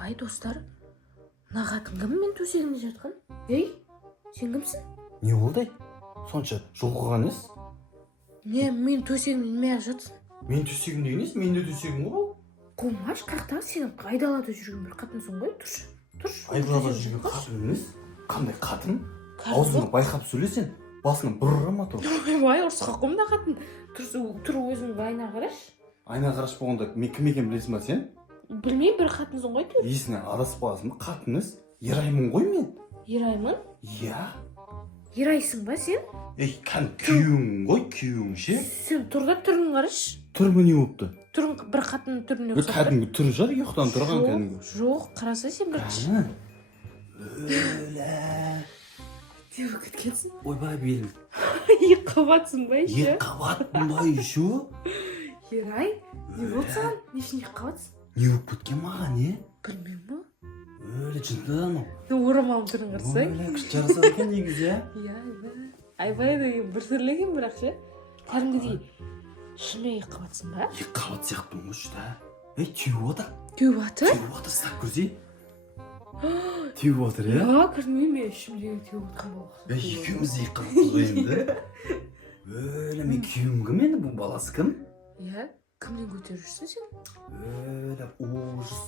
Айбай достар, мына қатын кім мен төсегімде жатқан? Ей, сен кімсің? Не болды? Сонша жұлқыған ес? Не, мен төсегімде неме жатсың? Мен төсегімде емес, мен де төсегім ғой бұл. Қомаш, қақтағы сен айдалада жүрген бір қатынсың ғой, тұршы. Айдалада жүрген қатын емес? Қандай қатын? Аузыңды байқап сөйлесен, басынан бұрырама тұр. Ойбай, ұрысқа қомда қатын. Тұр өзіңді айна қараш. Айна қараш болғанда мен кім екенін білесің ба сен? Білмей бір қатынсың ғой тұр. Есіне адасып қаласың ба? Қатын емес, Ераймын ғой мен. Ераймын? Иә. Ерайсың ба сен? Ей, күйеуің ғой, күйеуің ше? Сен тұр да түрін қараш. Түрі не болыпты? Түрін бір қатынның түріне ұқсап. Кәдімгі түрі жар, ұйықтан тұрған кәдімгі. Жоқ, қараса сен бір Қаны? Өлә. Деп кеткенсің. Ойбай белім. Екі қабатсың ба еще? Екі қабатпын ба еще? Ерай, не болды саған? Не үшін екі қабатсың? Не болып кеткен маған, не? Білмеймін ба? Өлі жынтыдан ол. Орамалым түрін қарасай. Өлі күшті жарасады екен негізі, иә? Иә. Айбай деген бір түрлі екен бірақ ше. Кәдімгідей шынымен екі қабатсың ба? Екі қабат сияқтымын ғой шыда. Ей, теуіп отыр. Теуіп отыр? Теуіп отыр, стап көрсей. Теуіп отыр, иә? Я, кірмеймін мен ішімдегі теуіп отқан болған. Ей, екеуміз екі қабатпыз ғой енді. Өлі, мен күйеуім кім енді, бұл баласы кім? Иә, кімнен көтеріп жүрсің сен? Өлі, ужас.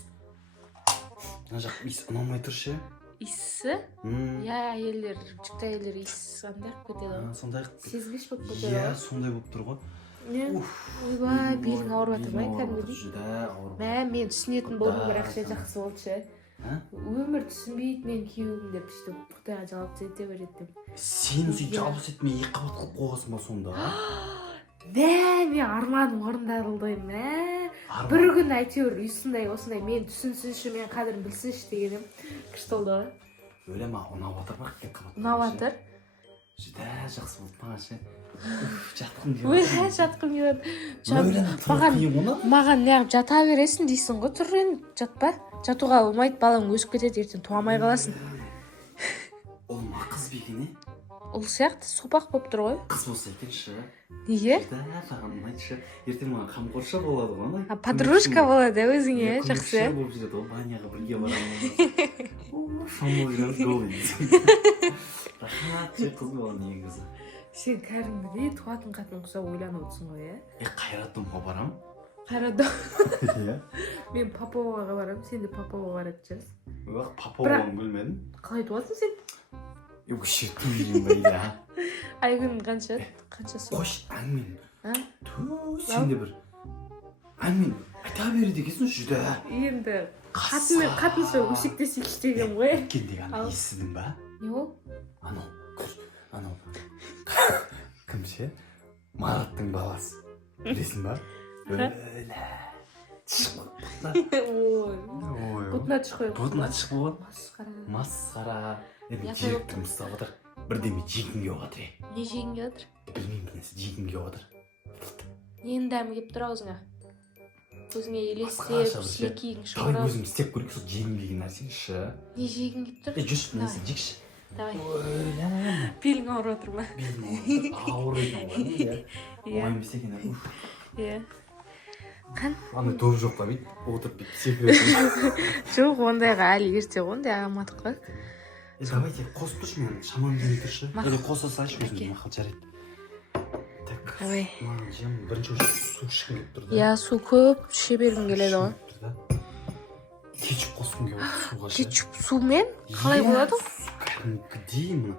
Мына жақ иіс ұнамай тұршы. Иісі? Иә, әйелдер, жүкті әйелдер иіс қандай қып кетеді ғой? Сондай Сезгіш болып кетеді иә, ғой? сондай болып тұр ғой. Ойбай, белің ауырып жатыр ма кәдімгідей? Жүдә ауырып. Мә, мен түсінетін болдым бірақ ше жақсы болды ше. Ә? Өмір түсінбейді мен күйеуім деп сөйтіп құтайға жалап жете береді деп. Сен сөйтіп жалғыз етмей екі қабат қылып қойғансың ба сонда? Мә, мен арманым орындалды, мә. Бір күн әйтеуір осындай мен түсінсінші, мен қадірін білсінші дегенім күшті болды ғой. Өлі ма, ұнап отыр ма екі қабат? Ұнап отыр? Жүдә жақсы болды маған ше. Жатқым келіп Ой, жатқым келіп. Маған неғып жата бересің дейсің ғой, тұр енді жатпа. Жатуға болмайды, балаң өсіп кетеді, ертең туамай қаласың. Ол ма қыз ба екен, е? Ол сияқты сопақ болып тұр ғой. Қыз болса екен ше. Неге? Жүдә саған ұнайды. Ертең маған қамқорша болады ғой. Подружка болады өзіңе, жақсы. Көмекші болып жүреді ғой, баняға бірге барамыз. Шомылып жүреміз голый. Рахмат же қыз болған негізі. Сен кәдімгідей туатын қатын ұқсап ойланып отырсың ғой, иә? Қайратымға барам. Қайрат. Иә. Мен Поповаға барам, сен де Поповаға баратын шығарсың. Оқ, Попованы білмедім. Қалай туасың сен? Өкші түйген байды, а? Айгүн қаншасы? Қош, әңмен. Сен де бір әңмен айта береді екенсің жүдә. Енді қатынсы өсектесейікші деген ғой. Әйткенде ғана естідің ба? Не ол? Анау кім ше? Мараттың баласы. Білесің ба? Өлә. Бұтына түш қой. Бұтына түш қой. Масқара. Енді жиектім ұстап отыр. Бірдеме жегім кеп отыр. Не жегің кеп отыр? Білмеймін нәрсе жегім кеп отыр. Ненің дәмі кеп тұр аузыңа? Көзіңе елестеп, сілекейің шығарып. Давай өзім істеп көрейік, сол жегім келген нәрсені шы. Не жегің кеп тұр? Жүрші, нәрсе жегші. Давай. Өлә. Белің ауырып отыр ма? Белің ауыр екен ғой. Оңай емес екен. Иә. Қан? Аны топ жоқ па бейт? Отырып бейт секіретін. Жоқ, ондайға әлі ерте ғой, ондай ағамадық қой. Давайте қосып тұршы мен шамам келмей тұршы. Или қоса салшы өзім мақыл жарайды. Так. Давай. Жем бірінші су ішкім келіп тұрды. Я, су көп іше бергім келеді ғой. Кетчуп қосқым келіп отыр суға ше. Кетчуп сумен? Қалай болады? Кәдімгідей мына.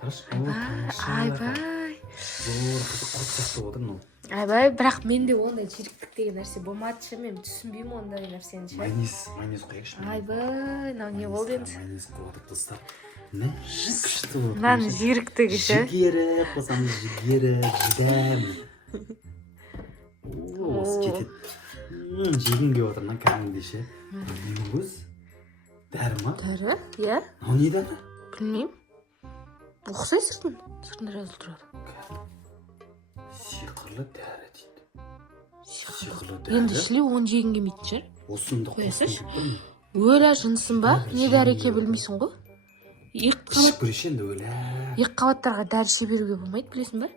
Қарашы, Айбай. Зор қызық қосып отыр мынау. Айбай, бірақ менде ондай жиріктік деген нәрсе болмады ше, мен түсінбеймін ондай нәрсені ше. Майонез қояйықшы. Айбай, мынау не болды енді? Майонез қойып отыр достар. Не? Күшті болды. Мынаның жиріктігі ше. Жігері, қосамыз жігері, жидәм. Осы кетеді. Жегім келіп отыр, мына кәдімгідей ше. Ненің көз? Дәрі ма? Дәрі? Иә. Мынау не дәрі? Білмеймін. Ұқсай сыртында жазылып тұрады. Сиқырлы дәрі дейді. Сиқырлы Енді дәрі? ішіле оны жегің келмейтін шығар. Осында Қоясыш? қосқым келіп тұр. Өлә жынсың ба? Не дәрі екен білмейсің ғой? Ішіп көрейші енді өлә. Екі қабаттарға дәрі іше беруге болмайды, білесің ба?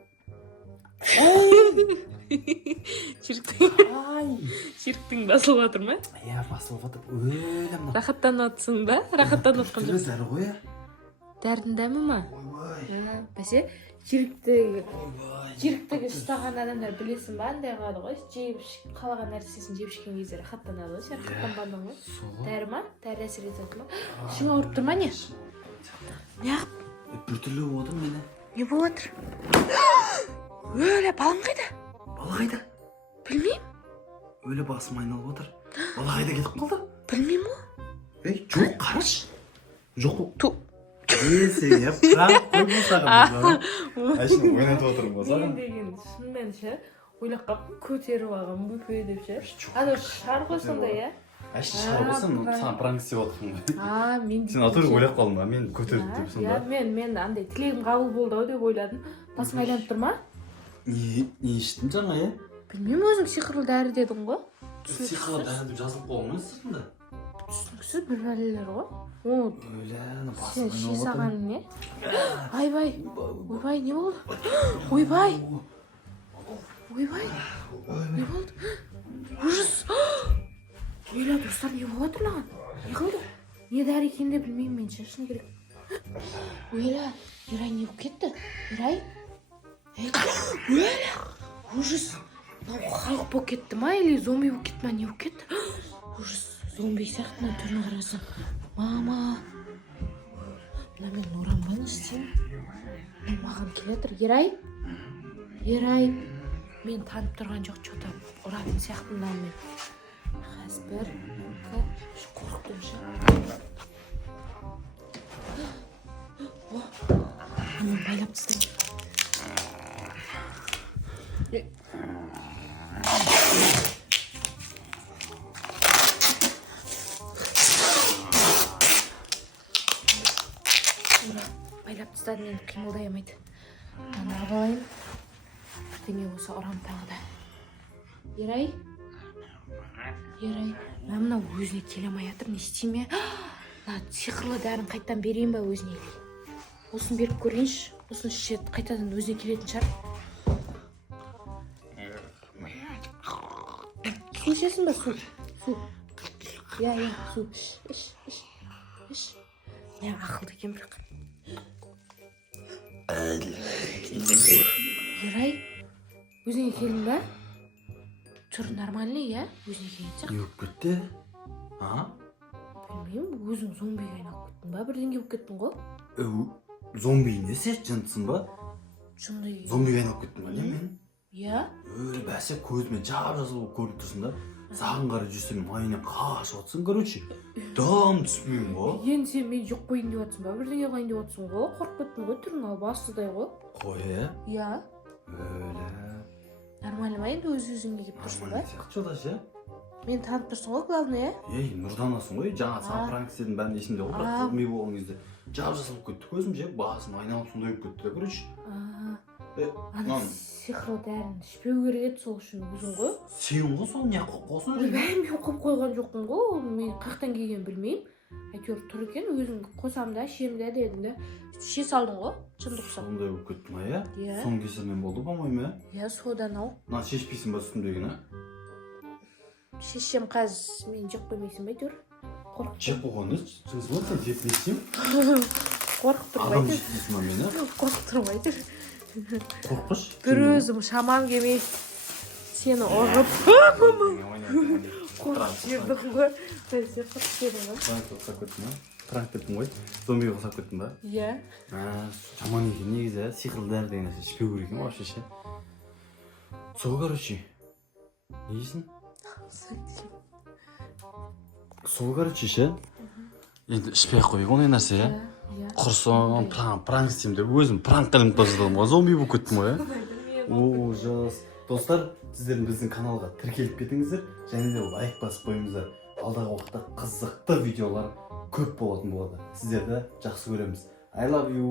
Ширктің басылып жатыр ма? Иә, басылып жатыр. Өлем. Рахаттанып жатсың ба? Рахаттанып жатқан Түрлі зәрі ғой. дәрдің дәмі ма? Ойбай. Бәсе, жиріктігі ұстаған адамдар білесің ба? Андай қылады ғой, жеп қалаған нәрсесін жеп ішкен кезде рахаттанады ғой. Сен рахаттанбадың ғой? Дәрі ма? Дәрі әсер етеді ма? Ішің ауырып тұр ма не? Неғып? Біртүрлі болып отыр мені. Не болып жатыр? Өлі, балың қайда? Бала қайда? Білмеймін. Өлі басым айналып отыр. Бала қайда кетіп қалды? Білмеймін ғой. Жоқ, қараш. Жоқ. Ту. Сен я пранк қойып саған. Әшін ойнатып отырмын ба саған? Мен деген шынымен ше, ойлап қаптым, көтеріп алған бүфе деп ше. Ана шар ғой сондай, иә? Әшін шығар болсын, саған пранк істеп отырмын ғой. Мен Сен атырып ойлап қалдың ба? Мен көтеріп деп сонда. Мен андай тілегім қабыл болды ау деп ойладым. Басың айланып тұр ма? Не іштім жаңа, е? Білмеймін, өзің сиқырлы дәрі дедің ғой. Сиқырлы дәрі деп жазылып қойған сыртында. Түсініксіз бір бәлелер ғой. Өләні Сен басым ши айналып саған отыр. не? Ойбай, ойбай, не болды? Ойбай, ойбай, не болды? Ужас! Ойла, достар, не болып жатыр лаған? Не қылды? Не дәрі екенін де білмеймін мен ше, шыны керек. Ойла, Ерай не болып кетті? Ерай? Ойла, ужас! Халық болып кетті ма, или зомби болып кетті ма, не болып кетті? Ужас, зомби сияқты мына түрін қарасаң. Мама! Мына мен оранбайын істеймін. Маған келетір. Ерай? Ерай? Мен танып тұрған жоқ, что-то ұратын сияқтымдан мен. Қазір, қорықтым ше. Мен байлап тастайын. Байлап тастадым, енді қимылдай алмайды. Мына алайын. Бірдеңе болса ұрам тағы да. Ерай? Ерай? Мына өзіне келе алмай жатыр, не істейме? Мына сиқырлы дәрін қайтадан берейін ба өзіне? Осын беріп көрейінші. Осын ішеді, қайтадан өзіне келетін шығар. Су ішесің ба, су? Су. Иә, су. Іш. Мен ақылды екен бірақ. Ерай, өзіңе келдің ба? Түр нормальный, иә? Өзіңе келген сияқты. Не болып кетті? Білмеймін, өзің зомбиге айналып кеттің ба? Бірдеңе болып кеттің ғой? Зомби не сет жынтысың ба? Сондай... Зомбиге айналып кеттің ба, не мен? Иә? Бәсе көзіме жап-жасыл болып көрініп тұрсың да. Саған қарай жүрсем майынан қашып отырсың, короче. Дам түспеймін ғой. Енді сен мен жоқ қойын деп отырсың ба? Бірдеңе қойын деп отырсың ғой? Қорқып кеттің ғой, түрің ал бастыдай ғой. Қой, е? Иә. Нормально ма енді өз-өзіңе келіп тұрсың ба? Нормально сияқты жолдасы, е? Мен танып тұрсың ғой, главное, е? Нұрданасың ғой, жаңа саған пранк істедім, бәрін есімде ғой, бірақ көрмей болған кезде жап-жасыл болып кетті көзім ше, басым айналып сондай болып кетті да, короче. Ана сиқырлы дәріні ішпеу керек еді, сол үшін өзің ғой. Сен ғой сол не қоқсын Ойбай, мен қойып қойған жоқпын ғой, мен қаяқтан келгенін білмеймін. Әйтеуір тұр екен, өзің қосам да, ішем да дедім да. Іше салдың ғой, шындық ұқсап. сондай болып кетті ма, иә? Иә. Соның кесірінен болды, по-моему, иә? Иә, содан ау. Мына шешпейсің ба үстімдегіні? Шешем қазір мен жеп қоймайсың ба әйтеуір? Жеп қойғаны, жынысы ма, сен жеп не істеймін? Қорқып тұрмай Адам тұр. жетпейсің ба мені? Қорқып тұрмай тұр. Қорқыш? Бір өзім шамам келмей сені ұрып. Қорқып жердің ғой. Сен қорқып жердің ғой. Пранк ұқсап кеттің ба? Пранк кеттің ғой? Зомбиге ұқсап кеттің ба? Иә. Жаман екен негізі, сиқырлы дәрі деген нәрсе ішпеу керек екен вообще ше. Сол, короче. Не дейсің? Сол, короче ше. Енді ішпей-ақ қойып ондай нәрсе, иә? Құрсын, пранк істеймін деп өзім пранк қылып тастадым ғой, зомби болып кеттім ғой, иә? Ужас. Достар, сіздердің біздің каналға тіркеліп кетіңіздер, және де лайк басып қойыңыздар. Алдағы уақытта қызықты видеолар көп болатын болады. Сіздерді жақсы көреміз. I love you.